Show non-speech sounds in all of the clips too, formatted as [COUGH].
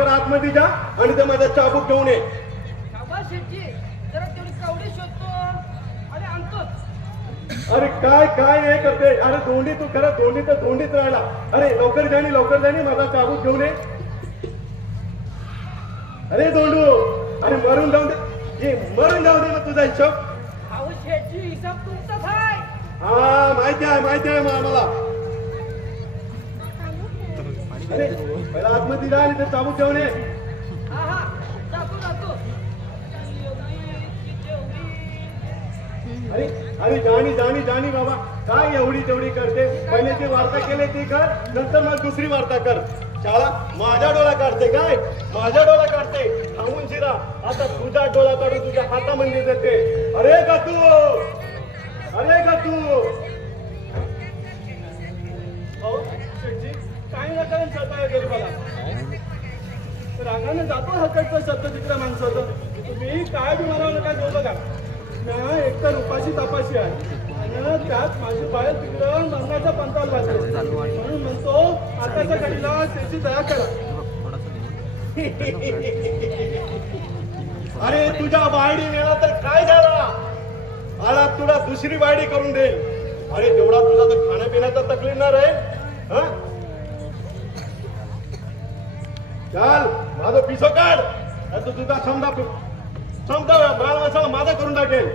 लवकर आतमध्ये जा आणि ते माझा चाबूक घेऊन ये. अरे काय काय हे करते? अरे दोंडी तू खरं दोंडी तर दोंडीत राहिला. अरे लवकर जाणी लवकर जाणी माझा चाबूक घेऊन ये. अरे दोंडू अरे मरून जाऊन दे. हे मरून जाऊ दे ना तुझा हिशोब. तुमचाच आहे हा माहिती आहे माहिती आहे मला. पहिला आतमध्ये जा आणि ते चाबूक घेऊन अरे अरे जाणी जाणी जाणी बाबा काय एवढी तेवढी करते पहिले ती वार्ता केली ती कर नंतर मग दुसरी वार्ता कर शाळा माझ्या डोळा काढते काय माझ्या डोळा काढते थांबून शिरा आता तुझा डोळा काढून तुझ्या हातामध्ये जाते अरे का तू! अरे का तू! राजकारण नका गरीबाला रागाने जातो हकडचं शब्द तिकडे माणसाचं तुम्ही काय तुम्हाला काय नका देऊ बघा. ना एक तर उपाशी तापाशी आहे. आणि त्यात माझी बाहेर तिकडं मरणाच्या पंताला लागते म्हणून म्हणतो आताच्या घडीला त्याची दया करा. अरे तुझ्या बायडी मिळाला तर काय झाला? आला तुला दुसरी बायडी करून दे अरे तेवढा तुझा तर खाण्यापिण्याचा तकलीफ ना राहील हा? चाल माझं पिसो काढ. तर तुझा समजा समजा माल मसाला माझा करून टाकेल.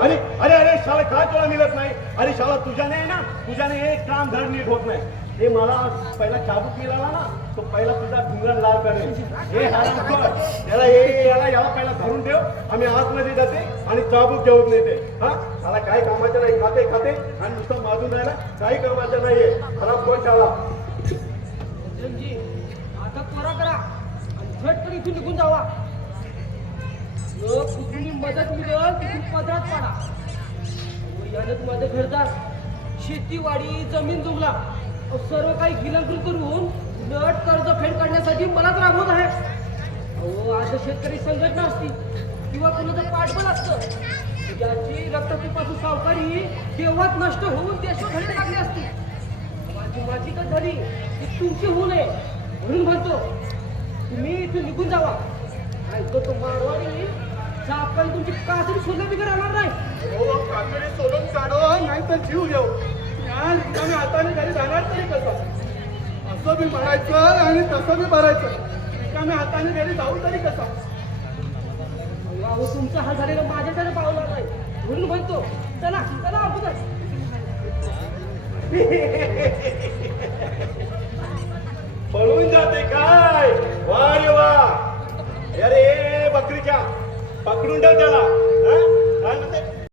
अरे अरे अरे शाळा काय तुला मिळत नाही? अरे शाळा तुझ्याने आहे ना? तुझ्याने एक काम धड नीट होत नाही. हे मला पहिला चाबूक मिळाला ना तो पहिला तुझा डुंगर लाल करेल. हे याला हे याला याला पहिला धरून ठेव. आम्ही आतमध्ये जाते आणि चाबूक घेऊन नेते. हा? मला काय कामाचं नाही. खाते खाते. आणि नुसतं माजून राहिला. काही कामाचं नाहीये. खराब कोण शाळा शेटजी आता त्वरा करा. आणि झटकन इथून निघून जावा. लोक कुठली मदत मिळेल तिथून पदरात पाडा. यानं माझं घरदार शेतीवाडी जमीन जुमला सर्व काही गिलंकून करून नट कर्ज फेड काढण्यासाठी मलाच राबवत आहे. अहो आज शेतकरी संघटना असती किंवा कोणाचं पाठबळ असतं ज्याची रक्तपिपासून सावकारी तेव्हाच नष्ट होऊन देशोधडी लागली असती. माझी माझी तर झाली तुमची होऊ नये. म्हणून म्हणतो तुम्ही इथून निघून जावा. ऐकतो तो मारवाडी आपण तुमची कातडी सोडलं बिगर राहणार नाही. हो कातडी सोडून नाही तर जीव घेऊ. या रिकाम्या हाताने घरी जाणार तरी कसं? असं बी म्हणायचं आणि तसं बी भरायचं रिकाम्या हाताने घरी जाऊ तरी कसं? अहो तुमचा हा झालेला माझ्या त्याने पावला नाही म्हणून म्हणतो चला चला अगोदर. [LAUGHS] पळून जाते काय? वा रे वा. अरे बकरीच्या पकडून टाक त्याला.